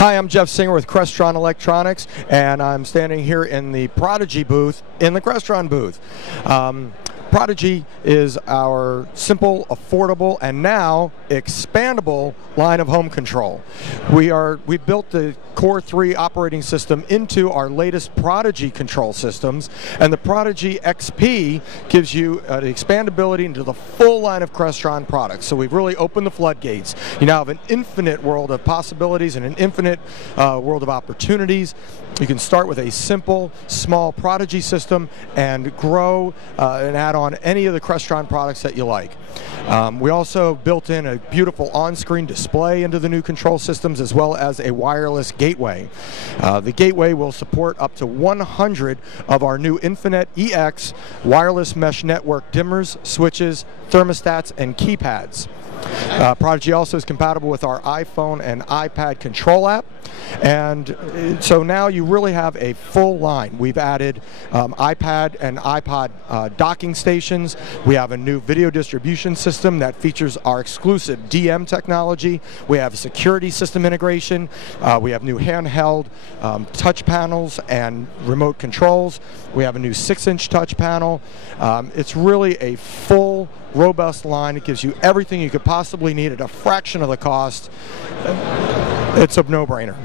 Hi, I'm Jeff Singer with Crestron Electronics, and I'm standing here in the Prodigy booth in the Crestron booth. Prodigy is our simple, affordable, and now expandable line of home control. We built the Core 3 operating system into our latest Prodigy control systems, and the Prodigy XP gives you the expandability into the full line of Crestron products. So we've really opened the floodgates. You now have an infinite world of possibilities and an infinite world of opportunities. You can start with a simple, small Prodigy system and grow and add on any of the Crestron products that you like. We also built in a beautiful on-screen display into the new control systems, as well as a wireless gateway. The gateway will support up to 100 of our new Infinet EX wireless mesh network dimmers, switches, thermostats, and keypads. Prodigy also is compatible with our iPhone and iPad control app, and so now you really have a full line. We've added iPad and iPod docking stations. We have a new video distribution system that features our exclusive DM technology. We have security system integration. We have new handheld touch panels and remote controls. We have a new 6-inch touch panel. It's really a full, robust line. It gives you everything you could possibly need at a fraction of the cost. It's a no-brainer.